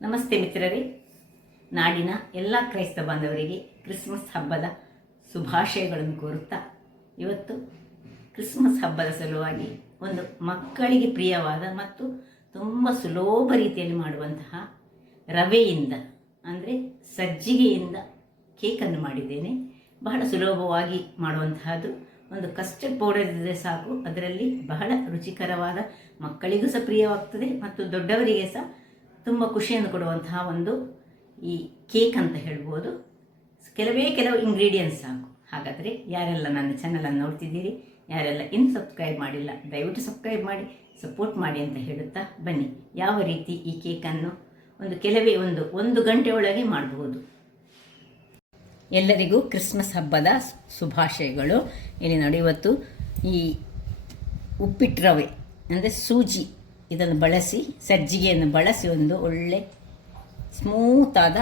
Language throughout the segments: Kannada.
ನಮಸ್ತೆ ಮಿತ್ರರೇ, ನಾಡಿನ ಎಲ್ಲ ಕ್ರೈಸ್ತ ಬಾಂಧವರಿಗೆ ಕ್ರಿಸ್ಮಸ್ ಹಬ್ಬದ ಶುಭಾಶಯಗಳನ್ನು ಕೋರುತ್ತಾ ಇವತ್ತು ಕ್ರಿಸ್ಮಸ್ ಹಬ್ಬದ ಸಲುವಾಗಿ ಒಂದು ಮಕ್ಕಳಿಗೆ ಪ್ರಿಯವಾದ ಮತ್ತು ತುಂಬ ಸುಲಭ ರೀತಿಯಲ್ಲಿ ಮಾಡುವಂತಹ ರವೆಯಿಂದ ಅಂದರೆ ಸಜ್ಜಿಗೆಯಿಂದ ಕೇಕನ್ನು ಮಾಡಿದ್ದೇನೆ. ಬಹಳ ಸುಲಭವಾಗಿ ಮಾಡುವಂತಹದ್ದು. ಒಂದು ಕಸ್ಟರ್ಡ್ ಪೌಡರ್ ಇದ್ದರೆ ಸಾಕು, ಅದರಲ್ಲಿ ಬಹಳ ರುಚಿಕರವಾದ, ಮಕ್ಕಳಿಗೂ ಸಹ ಪ್ರಿಯವಾಗ್ತದೆ ಮತ್ತು ದೊಡ್ಡವರಿಗೆ ಸಹ ತುಂಬ ಖುಷಿಯನ್ನು ಕೊಡುವಂತಹ ಒಂದು ಈ ಕೇಕ್ ಅಂತ ಹೇಳ್ಬೋದು. ಕೆಲವು ಇಂಗ್ರೀಡಿಯೆಂಟ್ಸ್ ಸಾಕು. ಹಾಗಾದರೆ ಯಾರೆಲ್ಲ ನನ್ನ ಚಾನಲನ್ನು ನೋಡ್ತಿದ್ದೀರಿ, ಯಾರೆಲ್ಲ ಇನ್ನು ಸಬ್ಸ್ಕ್ರೈಬ್ ಮಾಡಿಲ್ಲ, ದಯವಿಟ್ಟು ಸಬ್ಸ್ಕ್ರೈಬ್ ಮಾಡಿ ಸಪೋರ್ಟ್ ಮಾಡಿ ಅಂತ ಹೇಳುತ್ತಾ ಬನ್ನಿ ಯಾವ ರೀತಿ ಈ ಕೇಕನ್ನು ಒಂದು ಗಂಟೆ ಒಳಗೆ ಮಾಡಬಹುದು. ಎಲ್ಲರಿಗೂ ಕ್ರಿಸ್ಮಸ್ ಹಬ್ಬದ ಶುಭಾಶಯಗಳು. ಇಲ್ಲಿ ನೋಡಿ, ಇವತ್ತು ಈ ಉಪ್ಪಿಟ್ಟು ರವೆ ಅಂದರೆ ಸೂಜಿ ಇದನ್ನು ಬಳಸಿ, ಸಜ್ಜಿಗೆಯನ್ನು ಬಳಸಿ ಒಂದು ಒಳ್ಳೆ ಸ್ಮೂತಾದ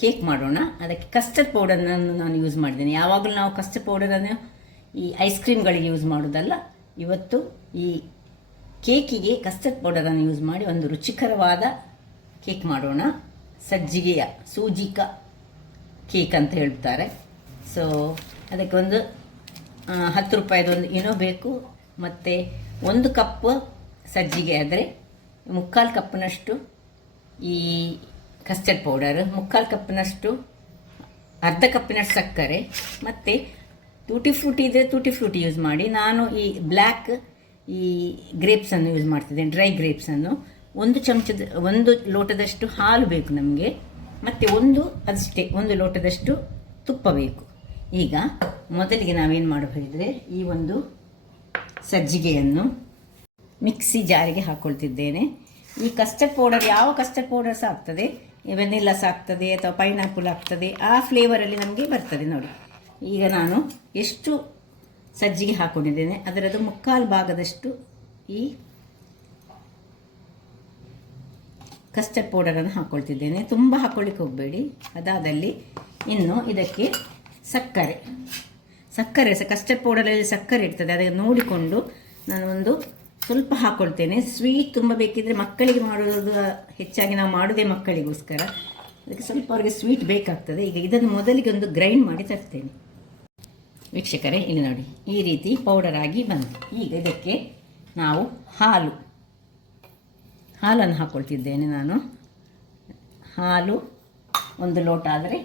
ಕೇಕ್ ಮಾಡೋಣ. ಅದಕ್ಕೆ ಕಸ್ಟರ್ಡ್ ಪೌಡರನ್ನು ನಾನು ಯೂಸ್ ಮಾಡಿದ್ದೇನೆ. ಯಾವಾಗಲೂ ನಾವು ಕಸ್ಟರ್ಡ್ ಪೌಡರನ್ನು ಈ ಐಸ್ ಕ್ರೀಮ್ಗಳಿಗೆ ಯೂಸ್ ಮಾಡೋದಲ್ಲ, ಇವತ್ತು ಈ ಕೇಕಿಗೆ ಕಸ್ಟರ್ಡ್ ಪೌಡರನ್ನು ಯೂಸ್ ಮಾಡಿ ಒಂದು ರುಚಿಕರವಾದ ಕೇಕ್ ಮಾಡೋಣ. ಸಜ್ಜಿಗೆಯ ಸೂಜಿಕ ಕೇಕ್ ಅಂತ ಹೇಳ್ತಾರೆ. ಸೊ ಅದಕ್ಕೆ ಒಂದು 10 ರೂಪಾಯಿದೊಂದು ಇನೋ ಬೇಕು, ಮತ್ತು 1 ಕಪ್ ಸಜ್ಜಿಗೆ ಆದರೆ 3/4 ಕಪ್ನಷ್ಟು ಈ ಕಸ್ಟರ್ಡ್ ಪೌಡರ್, 3/4 ಕಪ್ನಷ್ಟು, ಅರ್ಧ ಕಪ್ಪಿನಷ್ಟು ಸಕ್ಕರೆ, ಮತ್ತು ಟೂಟಿ ಫ್ರೂಟಿ ಇದ್ದರೆ ಟೂಟಿ ಫ್ರೂಟಿ ಯೂಸ್ ಮಾಡಿ. ನಾನು ಈ ಬ್ಲ್ಯಾಕ್ ಈ ಗ್ರೇಪ್ಸನ್ನು ಯೂಸ್ ಮಾಡ್ತಿದ್ದೇನೆ, ಡ್ರೈ ಗ್ರೇಪ್ಸನ್ನು. 1 ಲೋಟದಷ್ಟು ಹಾಲು ಬೇಕು ನಮಗೆ, ಮತ್ತು 1 ಲೋಟದಷ್ಟು ತುಪ್ಪ ಬೇಕು. ಈಗ ಮೊದಲಿಗೆ ನಾವೇನು ಮಾಡಬಹುದಿದ್ರೆ, ಈ ಒಂದು ಸಜ್ಜಿಗೆಯನ್ನು ಮಿಕ್ಸಿ ಜಾರಿಗೆ ಹಾಕ್ಕೊಳ್ತಿದ್ದೇನೆ. ಈ ಕಸ್ಟರ್ಡ್ ಪೌಡರ್ ಯಾವ ಕಸ್ಟರ್ಡ್ ಪೌಡರ್ ಸಹ ಆಗ್ತದೆ, ವೆನಿಲ್ಲಾ ಸಹ ಆಗ್ತದೆ ಅಥವಾ ಪೈನಾಪಲ್ ಆಗ್ತದೆ, ಆ ಫ್ಲೇವರಲ್ಲಿ ನಮಗೆ ಬರ್ತದೆ. ನೋಡಿ, ಈಗ ನಾನು ಎಷ್ಟು ಸಜ್ಜಿಗೆ ಹಾಕ್ಕೊಂಡಿದ್ದೇನೆ ಅದರದ್ದು 3/4 ಭಾಗದಷ್ಟು ಈ ಕಸ್ಟರ್ಡ್ ಪೌಡರನ್ನು ಹಾಕ್ಕೊಳ್ತಿದ್ದೇನೆ. ತುಂಬ ಹಾಕ್ಕೊಳ್ಳಿಕ್ಕೆ ಹೋಗಬೇಡಿ. ಅದಾದಲ್ಲಿ ಇನ್ನು ಇದಕ್ಕೆ ಸಕ್ಕರೆ ಸಹ, ಕಸ್ಟರ್ಡ್ ಪೌಡರಲ್ಲಿ ಸಕ್ಕರೆ ಇರ್ತದೆ, ಅದನ್ನು ನೋಡಿಕೊಂಡು ನಾನು ಒಂದು ಸ್ವಲ್ಪ ಹಾಕ್ಕೊಳ್ತೇನೆ. ಸ್ವೀಟ್ ತುಂಬ ಬೇಕಿದ್ದರೆ, ಮಕ್ಕಳಿಗೆ ಮಾಡೋದು ಹೆಚ್ಚಾಗಿ ನಾವು ಮಾಡೋದೇ ಮಕ್ಕಳಿಗೋಸ್ಕರ, ಅದಕ್ಕೆ ಸ್ವಲ್ಪ ಅವರಿಗೆ ಸ್ವೀಟ್ ಬೇಕಾಗ್ತದೆ. ಈಗ ಇದನ್ನು ಮೊದಲಿಗೆ ಒಂದು ಗ್ರೈಂಡ್ ಮಾಡಿ ತರ್ತೇನೆ. ವೀಕ್ಷಕರೇ, ಇಲ್ಲಿ ನೋಡಿ, ಈ ರೀತಿ ಪೌಡರ್ ಆಗಿ ಬಂತು. ಈಗ ಇದಕ್ಕೆ ನಾವು ಹಾಲನ್ನು ಹಾಕ್ಕೊಳ್ತಿದ್ದೇನೆ. ನಾನು ಹಾಲು 1 ಲೋಟ ಆದರೆ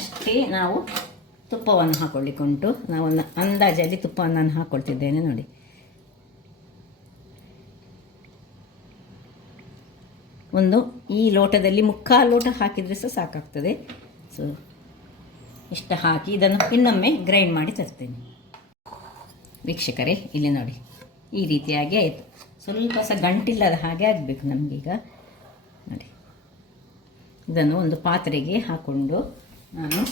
ಅಷ್ಟೇ ನಾವು ತುಪ್ಪವನ್ನು ಹಾಕ್ಕೊಳ್ಳಿಕ್ಕುಂಟು. ನಾವು ಒಂದು ಅಂದಾಜಲ್ಲಿ ತುಪ್ಪವನ್ನು ನಾನು ಹಾಕ್ಕೊಳ್ತಿದ್ದೇನೆ. ನೋಡಿ, ಈ ಲೋಟದಲ್ಲಿ 3/4 ಲೋಟ ಹಾಕಿದರೆ ಸಹ ಸಾಕಾಗ್ತದೆ. ಸೊ ಇಷ್ಟು ಹಾಕಿ ಇದನ್ನು ಇನ್ನೊಮ್ಮೆ ಗ್ರೈಂಡ್ ಮಾಡಿ ತರ್ತೇನೆ. ವೀಕ್ಷಕರೇ, ಇಲ್ಲಿ ನೋಡಿ, ಈ ರೀತಿಯಾಗಿ ಆಯಿತು. ಸ್ವಲ್ಪ ಸಹ ಗಂಟಿಲ್ಲದ ಹಾಗೆ ಆಗಬೇಕು ನಮಗೀಗ. ನೋಡಿ, ಇದನ್ನು ಒಂದು ಪಾತ್ರೆಗೆ ಹಾಕ್ಕೊಂಡು ನಾನು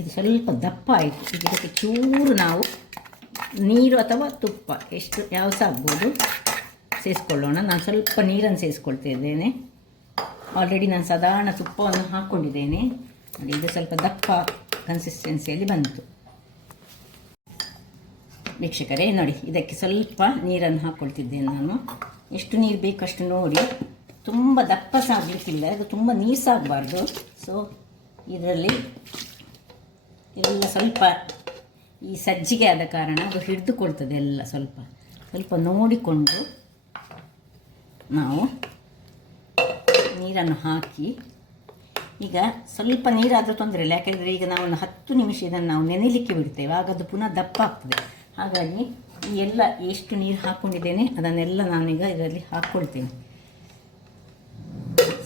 ಇದು ಸ್ವಲ್ಪ ದಪ್ಪ ಆಯಿತು. ಈಗ ಇದಕ್ಕೆ ಚೂರು ನಾವು ನೀರು ಅಥವಾ ತುಪ್ಪ ಯಾವ ಸಹ ಆಗ್ಬೋದು ಸೇರಿಸ್ಕೊಳ್ಳೋಣ. ನಾನು ಸ್ವಲ್ಪ ನೀರನ್ನು ಸೇರಿಸ್ಕೊಳ್ತಿದ್ದೇನೆ. ಆಲ್ರೆಡಿ ನಾನು ಸಾಧಾರಣ ತುಪ್ಪವನ್ನು ಹಾಕ್ಕೊಂಡಿದ್ದೇನೆ. ನೋಡಿ, ಇದು ಸ್ವಲ್ಪ ದಪ್ಪ ಕನ್ಸಿಸ್ಟೆನ್ಸಿಯಲ್ಲಿ ಬಂತು. ವೀಕ್ಷಕರೇ ನೋಡಿ, ಇದಕ್ಕೆ ಸ್ವಲ್ಪ ನೀರನ್ನು ಹಾಕ್ಕೊಳ್ತಿದ್ದೇನೆ ನಾನು. ಎಷ್ಟು ನೀರು ಬೇಕು ಅಷ್ಟು ನೋಡಿ. ತುಂಬ ದಪ್ಪ ಸಹ ಆಗಲಿಕ್ಕಿಲ್ಲ, ಅದು ತುಂಬ ನೀರು ಸಹ ಆಗಬಾರ್ದು. ಸೊ ಇದರಲ್ಲಿ ಎಲ್ಲ ಸ್ವಲ್ಪ ಈ ಸಜ್ಜಿಗೆ ಆದ ಕಾರಣ ಅದು ಹಿಡಿದುಕೊಳ್ತದೆ ಎಲ್ಲ. ಸ್ವಲ್ಪ ನೋಡಿಕೊಂಡು ನಾವು ನೀರನ್ನು ಹಾಕಿ, ಈಗ ಸ್ವಲ್ಪ ನೀರಾದರೂ ತೊಂದರೆ ಇಲ್ಲ, ಯಾಕೆಂದರೆ ಈಗ ನಾವು ಒಂದು 10 ನಿಮಿಷ ಇದನ್ನು ನಾವು ನೆನೆಯಲಿಕ್ಕೆ ಬಿಡ್ತೇವೆ, ಆಗ ಅದು ಪುನಃ ದಪ್ಪ ಆಗ್ತದೆ. ಹಾಗಾಗಿ ಈ ಎಲ್ಲ ಎಷ್ಟು ನೀರು ಹಾಕ್ಕೊಂಡಿದ್ದೇನೆ ಅದನ್ನೆಲ್ಲ ನಾನೀಗ ಇದರಲ್ಲಿ ಹಾಕ್ಕೊಳ್ತೇನೆ.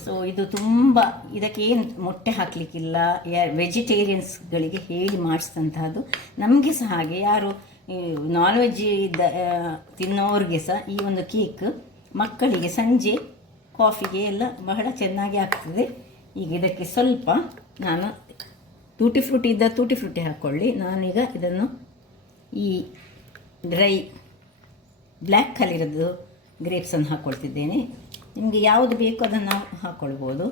ಸೊ ಇದು ತುಂಬ, ಇದಕ್ಕೆ ಏನು ಮೊಟ್ಟೆ ಹಾಕಲಿಕ್ಕಿಲ್ಲ, ವೆಜಿಟೇರಿಯನ್ಸ್ಗಳಿಗೆ ಹೇಳಿ ಮಾಡಿಸಿದಂತಹದ್ದು. ನಮಗೆ ಸಹ ಹಾಗೆ, ಯಾರು ನಾನ್ ವೆಜ್ ತಿನ್ನೋರಿಗೆ ಸಹ ಈ ಒಂದು ಕೇಕ್ ಮಕ್ಕಳಿಗೆ ಸಂಜೆ ಕಾಫಿಗೆ ಎಲ್ಲ ಬಹಳ ಚೆನ್ನಾಗಿ ಆಗ್ತದೆ. ಈಗ ಇದಕ್ಕೆ ಸ್ವಲ್ಪ ನಾನು ಟೂಟಿ ಫ್ರೂಟಿ ಹಾಕ್ಕೊಳ್ಳಿ. ನಾನೀಗ ಇದನ್ನು ಈ ಡ್ರೈ ಬ್ಲ್ಯಾಕ್ ಕಲರದ್ದು ಗ್ರೇಪ್ಸನ್ನು ಹಾಕ್ಕೊಳ್ತಿದ್ದೇನೆ. ನಿಮಗೆ ಯಾವುದು ಬೇಕೋ ಅದನ್ನು ನಾವು ಹಾಕ್ಕೊಳ್ಬೋದು,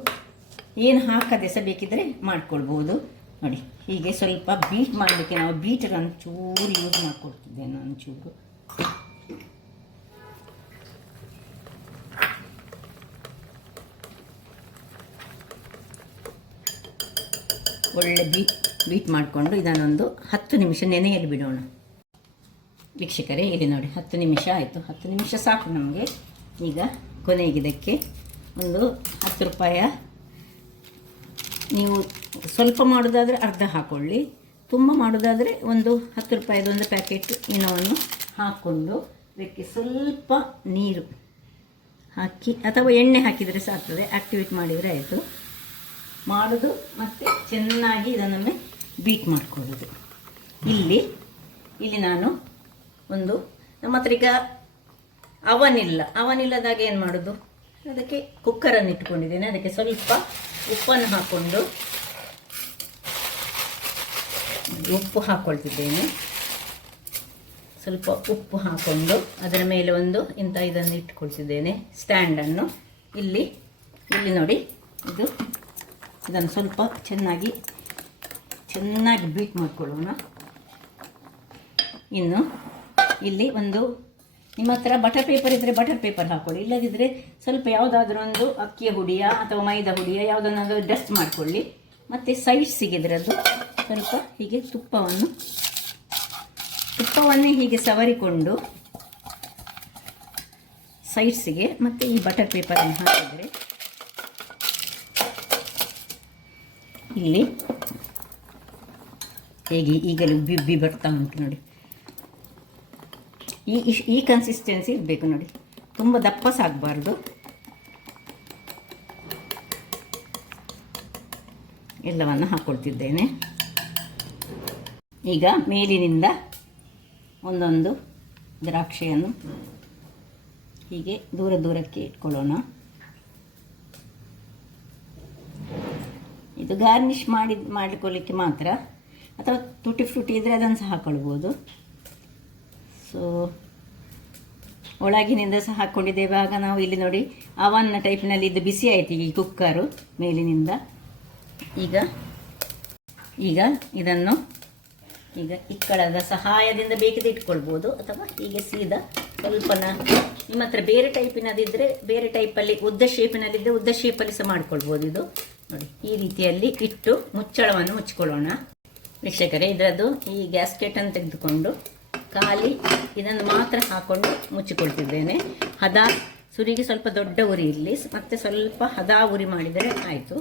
ಏನು ಹಾಕದೆ ಸಹ ಬೇಕಿದ್ದರೆ ಮಾಡ್ಕೊಳ್ಬೋದು. ನೋಡಿ, ಹೀಗೆ ಸ್ವಲ್ಪ ಬೀಟ್ ಮಾಡಲಿಕ್ಕೆ ನಾವು ಬೀಟರನ್ನು ಚೂರು ಯೂಸ್ ಮಾಡಿಕೊಡ್ತಿದ್ದೇನೆ ನಾನು ಚೂರು. ಒಳ್ಳೆ ಬೀಟ್ ಮಾಡಿಕೊಂಡು ಇದನ್ನೊಂದು 10 ನಿಮಿಷ ನೆನೆಯಲು ಬಿಡೋಣ. ವೀಕ್ಷಕರೇ, ಇಲ್ಲಿ ನೋಡಿ 10 ನಿಮಿಷ ಆಯಿತು. 10 ನಿಮಿಷ ಸಾಕು ನಮಗೆ. ಈಗ ಕೊನೆಗೆ ಇದಕ್ಕೆ ಒಂದು 10 ರೂಪಾಯ, ನೀವು ಸ್ವಲ್ಪ ಮಾಡೋದಾದರೆ ಅರ್ಧ ಹಾಕ್ಕೊಳ್ಳಿ, ತುಂಬ ಮಾಡೋದಾದರೆ ಒಂದು 10 ರೂಪಾಯಿದೊಂದು ಪ್ಯಾಕೆಟ್ ಇನೋವನ್ನು ಹಾಕ್ಕೊಂಡು ಇದಕ್ಕೆ ಸ್ವಲ್ಪ ನೀರು ಹಾಕಿ ಅಥವಾ ಎಣ್ಣೆ ಹಾಕಿದರೆ ಸಾಕ್ತದೆ, ಆ್ಯಕ್ಟಿವೇಟ್ ಮಾಡಿದರೆ ಆಯಿತು. ಮಾಡೋದು ಮತ್ತು ಚೆನ್ನಾಗಿ ಇದನ್ನೊಮ್ಮೆ ಬೀಟ್ ಮಾಡಿಕೊಳ್ಳೋದು. ಇಲ್ಲಿ ನಾನು ಒಂದು ನಮ್ಮ ಹತ್ರ ಈಗ ಅವನ್ ಇಲ್ಲದಾಗ ಏನು ಮಾಡೋದು, ಅದಕ್ಕೆ ಕುಕ್ಕರನ್ನು ಇಟ್ಕೊಂಡಿದ್ದೇನೆ. ಅದಕ್ಕೆ ಸ್ವಲ್ಪ ಉಪ್ಪನ್ನು ಹಾಕ್ಕೊಂಡು ಉಪ್ಪು ಹಾಕ್ಕೊಳ್ತಿದ್ದೇನೆ. ಸ್ವಲ್ಪ ಉಪ್ಪು ಹಾಕ್ಕೊಂಡು ಅದರ ಮೇಲೆ ಒಂದು ಇದನ್ನು ಇಟ್ಕೊಳ್ತಿದ್ದೇನೆ, ಸ್ಟ್ಯಾಂಡನ್ನು. ಇಲ್ಲಿ ನೋಡಿ, ಇದನ್ನು ಸ್ವಲ್ಪ ಚೆನ್ನಾಗಿ ಬೀಟ್ ಮಾಡ್ಕೊಳ್ಳೋಣ. ಇನ್ನು ಇಲ್ಲಿ ನಿಮ್ಮ ಹತ್ರ ಬಟರ್ ಪೇಪರ್ ಇದ್ದರೆ ಬಟರ್ ಪೇಪರ್ ಹಾಕ್ಕೊಳ್ಳಿ, ಇಲ್ಲದಿದ್ದರೆ ಸ್ವಲ್ಪ ಯಾವುದಾದ್ರೂ ಒಂದು ಅಕ್ಕಿಯ ಹುಡಿಯ ಅಥವಾ ಮೈದಾ ಹುಡಿಯ ಯಾವುದನ್ನಾದರೂ ಡಸ್ಟ್ ಮಾಡಿಕೊಳ್ಳಿ. ಮತ್ತು ಸೈಡ್ಸಿಗೆ ಇದರದ್ದು ಸ್ವಲ್ಪ ಹೀಗೆ ತುಪ್ಪವನ್ನೇ ಹೀಗೆ ಸವರಿಕೊಂಡು ಸೈಡ್ಸಿಗೆ ಮತ್ತು ಈ ಬಟರ್ ಪೇಪರನ್ನು ಹಾಕಿದರೆ ಇಲ್ಲಿ ಹೇಗೆ ಈಗಲೂ ಬಿಬ್ಬಿ ಬರ್ತಾ ಉಂಟು ನೋಡಿ. ಈ ಕನ್ಸಿಸ್ಟೆನ್ಸಿ ಇರಬೇಕು ನೋಡಿ, ತುಂಬ ದಪ್ಪ ಸಾಗಬಾರ್ದು. ಎಲ್ಲವನ್ನು ಹಾಕ್ಕೊಳ್ತಿದ್ದೇನೆ. ಈಗ ಮೇಲಿನಿಂದ ಒಂದೊಂದು ದ್ರಾಕ್ಷಿಯನ್ನು ಹೀಗೆ ದೂರಕ್ಕೆ ಇಟ್ಕೊಳ್ಳೋಣ. ಇದು ಗಾರ್ನಿಷ್ ಮಾಡಿಕೊಳ್ಳಿಕ್ಕೆ ಮಾತ್ರ, ಅಥವಾ ಟುಟಿ ಫ್ರೂಟಿ ಇದ್ದರೆ ಅದನ್ನು ಸಹ ಹಾಕ್ಕೊಳ್ಬೋದು. ಸೊ ಒಳಗಿನಿಂದ ಸಹ ಹಾಕ್ಕೊಂಡಿದ್ದೇವೆ. ಆಗ ನಾವು ಇಲ್ಲಿ ನೋಡಿ ಅವನ್ ಟೈಪ್ನಲ್ಲಿ ಇದು ಬಿಸಿ ಆಯಿತು ಈ ಕುಕ್ಕರು ಮೇಲಿನಿಂದ. ಈಗ ಇದನ್ನು ಇಕ್ಕಳದ ಸಹಾಯದಿಂದ ಬೇಕಿದ್ರೆ ಇಟ್ಕೊಳ್ಬೋದು, ಅಥವಾ ಹೀಗೆ ಸೀದಾ ಸ್ವಲ್ಪನ ನಿಮ್ಮ ಹತ್ರ ಬೇರೆ ಟೈಪಿನದಿದ್ದರೆ ಬೇರೆ ಟೈಪಲ್ಲಿ ಉದ್ದ ಶೇಪಿನಲ್ಲಿದ್ದರೆ ಉದ್ದ ಶೇಪಲ್ಲಿ ಸಹ ಮಾಡ್ಕೊಳ್ಬೋದು. ಇದು ನೋಡಿ, ಈ ರೀತಿಯಲ್ಲಿ ಇಟ್ಟು ಮುಚ್ಚಳವನ್ನು ಮುಚ್ಚಿಕೊಳ್ಳೋಣ. ವೀಕ್ಷಕರೇ, ಇದರದ್ದು ಈ ಗ್ಯಾಸ್ಕೆಟನ್ನು ತೆಗೆದುಕೊಂಡು ಖಾಲಿ ಇದನ್ನು ಮಾತ್ರ ಹಾಕ್ಕೊಂಡು ಮುಚ್ಚಿಕೊಳ್ತಿದ್ದೇನೆ. ಸುರಿಗೆ ಸ್ವಲ್ಪ ದೊಡ್ಡ ಉರಿ ಇರಲಿ, ಮತ್ತು ಸ್ವಲ್ಪ ಹದ ಉರಿ ಮಾಡಿದರೆ ಆಯಿತು.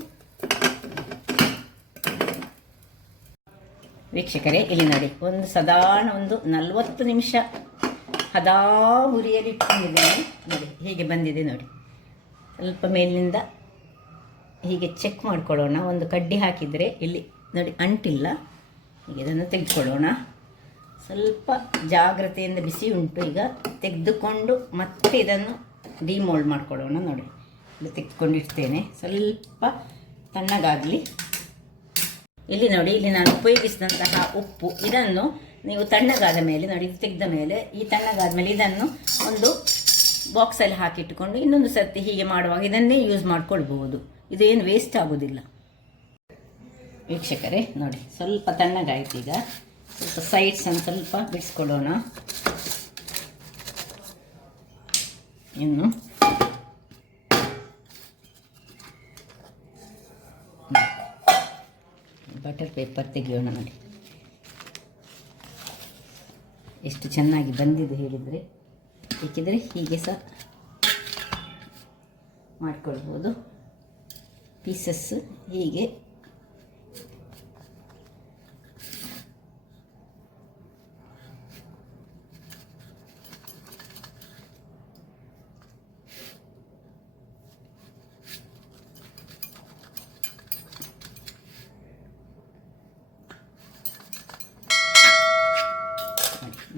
ವೀಕ್ಷಕರೇ, ಇಲ್ಲಿ ನೋಡಿ, ಸಾಧಾರಣ 40 ನಿಮಿಷ ಹದಾ ಉರಿಯಲ್ಲಿ ಇಟ್ಕೊಂಡಿದ್ದೇನೆ. ನೋಡಿ ಹೇಗೆ ಬಂದಿದೆ ನೋಡಿ. ಸ್ವಲ್ಪ ಮೇಲಿನಿಂದ ಹೀಗೆ ಚೆಕ್ ಮಾಡಿಕೊಳ್ಳೋಣ. ಒಂದು ಕಡ್ಡಿ ಹಾಕಿದರೆ ಇಲ್ಲಿ ನೋಡಿ ಅಂಟಿಲ್ಲ. ಹೀಗೆ ಇದನ್ನು ತೆಗೆದುಕೊಳ್ಳೋಣ. ಸ್ವಲ್ಪ ಜಾಗ್ರತೆಯಿಂದ ಬಿಸಿ ಉಂಟು. ಈಗ ತೆಗೆದುಕೊಂಡು ಮತ್ತೆ ಇದನ್ನು ಡಿಮೋಲ್ಡ್ ಮಾಡಿಕೊಳ್ಳೋಣ. ನೋಡಿ, ಇದು ತೆಗೆದುಕೊಂಡಿರ್ತೇನೆ. ಸ್ವಲ್ಪ ತಣ್ಣಗಾಗಲಿ. ಇಲ್ಲಿ ನೋಡಿ, ಇಲ್ಲಿ ನಾನು ಉಪಯೋಗಿಸಿದಂತಹ ಉಪ್ಪು, ಇದನ್ನು ನೀವು ತಣ್ಣಗಾದ ಮೇಲೆ ನೋಡಿ, ಇದು ತೆಗೆದ ಮೇಲೆ ಈ ತಣ್ಣಗಾದ ಮೇಲೆ ಇದನ್ನು ಒಂದು ಬಾಕ್ಸಲ್ಲಿ ಹಾಕಿಟ್ಟುಕೊಂಡು ಇನ್ನೊಂದು ಸರ್ತಿ ಹೀಗೆ ಮಾಡುವಾಗ ಇದನ್ನೇ ಯೂಸ್ ಮಾಡ್ಕೊಳ್ಬಹುದು. ಇದೇನು ವೇಸ್ಟ್ ಆಗೋದಿಲ್ಲ. ವೀಕ್ಷಕರೇ ನೋಡಿ, ಸ್ವಲ್ಪ ತಣ್ಣಗಾಯ್ತು. ಈಗ ಸ್ವಲ್ಪ ಸೈಡ್ಸನ್ನು ಸ್ವಲ್ಪ ಬಿಡಿಸ್ಕೊಳ್ಳೋಣ. ಇನ್ನು ಬಟರ್ ಪೇಪರ್ ತೆಗೆಯೋಣ. ನೋಡಿ ಎಷ್ಟು ಚೆನ್ನಾಗಿ ಬಂದಿದೆ ಹೇಳಿದರೆ. ಬೇಕಿದ್ರೆ ಹೀಗೆ ಸಹ ಮಾಡಿಕೊಳ್ಬೋದು. ಪೀಸಸ್ ಹೀಗೆ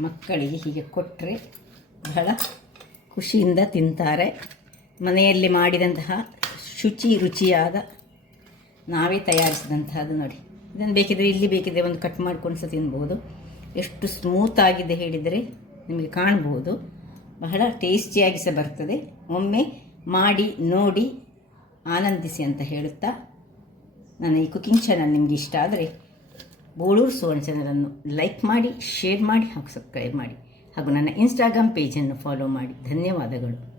ಮಕ್ಕಳಿಗೆ ಹೀಗೆ ಕೊಟ್ಟರೆ ಬಹಳ ಖುಷಿಯಿಂದ ತಿಂತಾರೆ. ಮನೆಯಲ್ಲಿ ಮಾಡಿದಂತಹ ರುಚಿಯಾದ ನಾವೇ ತಯಾರಿಸಿದಂತಹದ್ದು ನೋಡಿ. ಇದನ್ನು ಬೇಕಿದ್ರೆ ಇಲ್ಲಿ ಬೇಕಿದ್ರೆ ಒಂದು ಕಟ್ ಮಾಡ್ಕೊಂಡು ಸಹ ತಿನ್ಬೋದು. ಎಷ್ಟು ಸ್ಮೂತ್ ಆಗಿದೆ ಹೇಳಿದರೆ ನಿಮಗೆ ಕಾಣ್ಬೋದು. ಬಹಳ ಟೇಸ್ಟಿಯಾಗಿ ಸಹ ಬರ್ತದೆ. ಒಮ್ಮೆ ಮಾಡಿ ನೋಡಿ ಆನಂದಿಸಿ ಅಂತ ಹೇಳುತ್ತಾ, ನನ್ನ ಈ ಕುಕಿಂಗ್ ಚಾನಲ್ ನಿಮಗೆ ಇಷ್ಟ ಆದರೆ ಬೋಳೂರು ಸುವರ್ಣ ಚಾನಲನ್ನು ಲೈಕ್ ಮಾಡಿ, ಶೇರ್ ಮಾಡಿ ಹಾಗೂ ಸಬ್ಸ್ಕ್ರೈಬ್ ಮಾಡಿ, ಹಾಗೂ ನನ್ನ ಇನ್ಸ್ಟಾಗ್ರಾಮ್ ಪೇಜನ್ನು ಫಾಲೋ ಮಾಡಿ. ಧನ್ಯವಾದಗಳು.